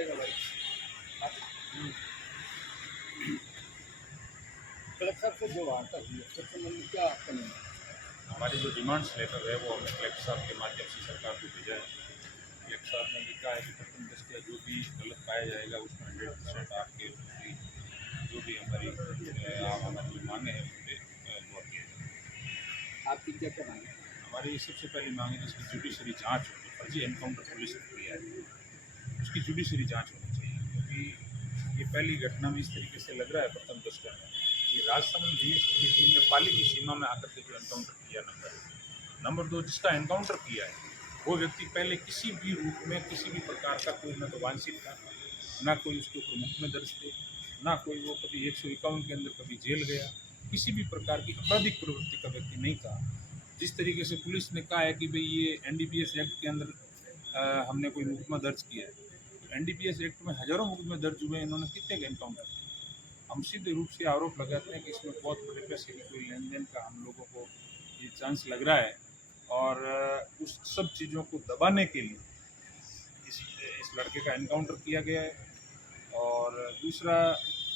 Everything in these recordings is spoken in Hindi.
जाएगा भाई। कलेक्टर साहब से जो वार्ता हुई है उसके संबंध में क्या आपका निर्णय है? हमारी जो डिमांड्स लेटर है वो हमने कलेक्टर साहब के माध्यम से सरकार को भेजा है। कलेक्टर साहब ने लिखा है कि प्रथम दृष्टया जो भी गलत पाया जाएगा उसमें 100% आपके जो भी हमारी जो मांगे हैं उन पर गौर किया जाए। आपकी क्या क्या मांग है? हमारी सबसे पहली मांग है जिसकी जुडिशरी जाँच हो, जो फर्जी एनकाउंटर पुलिस ने किया है उसकी जुडिशरी जाँच होनी चाहिए, क्योंकि ये पहली घटना में इस तरीके से लग रहा है प्रथम दृष्टया में कि राजसमंद डीएसपी की टीम ने पाली की सीमा में आकर के जो एनकाउंटर किया, नंबर 2 जिसका एनकाउंटर किया है वो व्यक्ति पहले किसी भी रूप में किसी भी प्रकार का कोई न तो वांछित था, ना कोई उसके ऊपर मुकदमे दर्ज थे, ना कोई वो कभी 151 के अंदर कभी जेल गया, किसी भी प्रकार की आपराधिक प्रवृत्ति का व्यक्ति नहीं था। जिस तरीके से पुलिस ने कहा है कि भाई ये एनडीपीएस एक्ट के अंदर हमने कोई मुकदमा दर्ज किया है, तो एनडीपीएस एक्ट में हजारों मुकदमे दर्ज हुए, इन्होंने कितने का एनकाउंटर किया? हम सीधे रूप से आरोप लगाते हैं कि इसमें बहुत बड़े पैसे की कोई लेन देन का हम लोगों को ये चांस लग रहा है, और उस सब चीज़ों को दबाने के लिए इस लड़के का एनकाउंटर किया गया है। और दूसरा,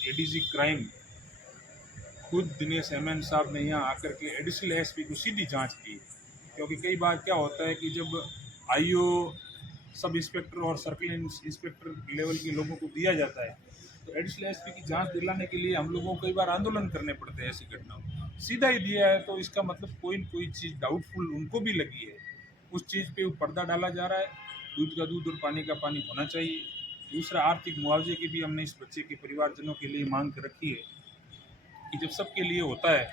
एडीजी क्राइम खुद दिनेश एमएन साहब ने यहाँ आकर के एडिशनल एसपी को सीधी जांच की, क्योंकि कई बार क्या होता है कि जब आईओ सब इंस्पेक्टर और सर्कल इंस्पेक्टर लेवल के लोगों को दिया जाता है तो एडिशनल एसपी की जांच दिलाने के लिए हम लोगों को कई बार आंदोलन करने पड़ते हैं ऐसी घटनाओं में। सीधा ही दिया है तो इसका मतलब कोई न कोई चीज़ डाउटफुल उनको भी लगी है, उस चीज़ पे पर्दा डाला जा रहा है। दूध का दूध और पानी का पानी होना चाहिए। दूसरा, आर्थिक मुआवजे की भी हमने इस बच्चे के परिवारजनों के लिए मांग रखी है कि जब सबके लिए होता है,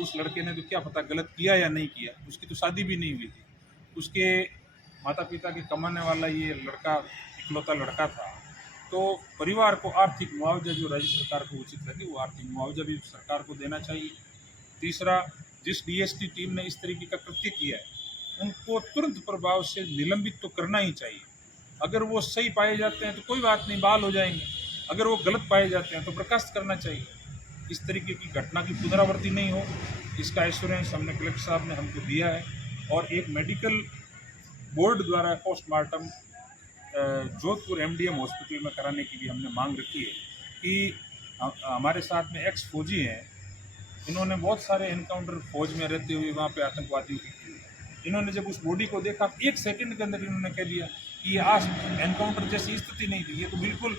उस लड़के ने तो क्या पता गलत किया या नहीं किया, उसकी तो शादी भी नहीं हुई थी, उसके माता पिता के कमाने वाला ये लड़का इकलौता लड़का था, तो परिवार को आर्थिक मुआवजा जो राज्य सरकार को उचित लगे वो आर्थिक मुआवजा भी सरकार को देना चाहिए। तीसरा, जिस डीएसटी टीम ने इस तरीके का कृत्य किया है उनको तुरंत प्रभाव से निलंबित तो करना ही चाहिए। अगर वो सही पाए जाते हैं तो कोई बात नहीं, बहाल हो जाएंगे, अगर वो गलत पाए जाते हैं तो बर्खास्त करना चाहिए। इस तरीके की घटना की पुनरावृत्ति नहीं हो, इसका एश्योरेंस हमने कलेक्टर साहब ने हमको दिया है। और एक मेडिकल बोर्ड द्वारा पोस्टमार्टम जोधपुर एमडीएम हॉस्पिटल में कराने की भी हमने मांग रखी है कि हमारे साथ में एक्स फौजी हैं, इन्होंने बहुत सारे एनकाउंटर फौज में रहते हुए वहाँ पे आतंकवादियों की किए। इन्होंने जब उस बॉडी को देखा 1 सेकंड के अंदर इन्होंने कह दिया कि ये आज एनकाउंटर जैसी स्थिति नहीं थी, ये तो बिल्कुल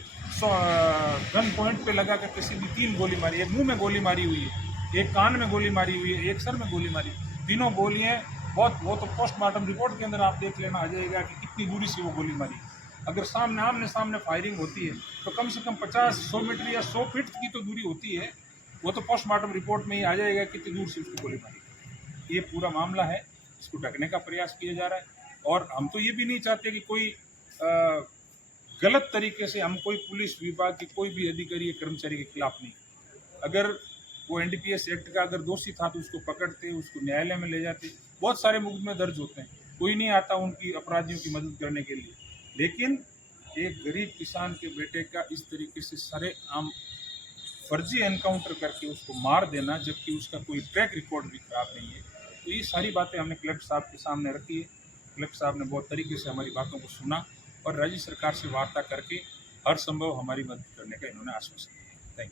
गन पॉइंट पे लगा कर किसी भी 3 गोली मारी, एक मुंह में गोली मारी हुई है, एक कान में गोली मारी हुई है, एक सर में गोली मारी, तीनों गोलियाँ बहुत वो तो पोस्टमार्टम रिपोर्ट के अंदर आप देख लेना आ जाएगा कि कितनी दूरी से वो गोली मारी। अगर सामने आमने सामने फायरिंग होती है तो कम से कम 50-100 मीटर या 100 फीट की तो दूरी होती है, वो तो पोस्टमार्टम रिपोर्ट में ही आ जाएगा कितनी दूर से उसको गोली मारी। ये पूरा मामला है, इसको ढकने का प्रयास किया जा रहा है। और हम तो ये भी नहीं चाहते कि कोई गलत तरीके से हम कोई पुलिस विभाग की कोई भी अधिकारी या कर्मचारी के खिलाफ नहीं, अगर वो एनडीपीएस एक्ट का अगर दोषी था तो उसको पकड़ते, उसको न्यायालय में ले जाते। बहुत सारे मुकदमे दर्ज होते हैं, कोई नहीं आता उनकी अपराधियों की मदद करने के लिए, लेकिन एक गरीब किसान के बेटे का इस तरीके से सरेआम फर्जी एनकाउंटर करके उसको मार देना, जबकि उसका कोई ट्रैक रिकॉर्ड भी खराब नहीं है, तो ये सारी बातें हमने कलेक्टर साहब के सामने रखी है। कलेक्टर साहब ने बहुत तरीके से हमारी बातों को सुना और राज्य सरकार से वार्ता करके हर संभव हमारी मदद करने का इन्होंने आश्वासन दिया। थैंक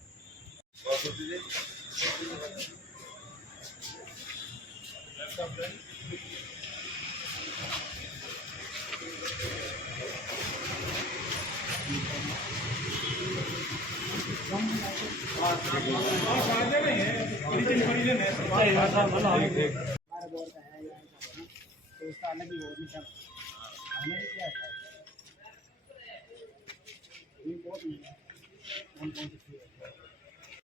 तो उसका अलग ही वो नहीं था, हमने भी किया था ये बहुत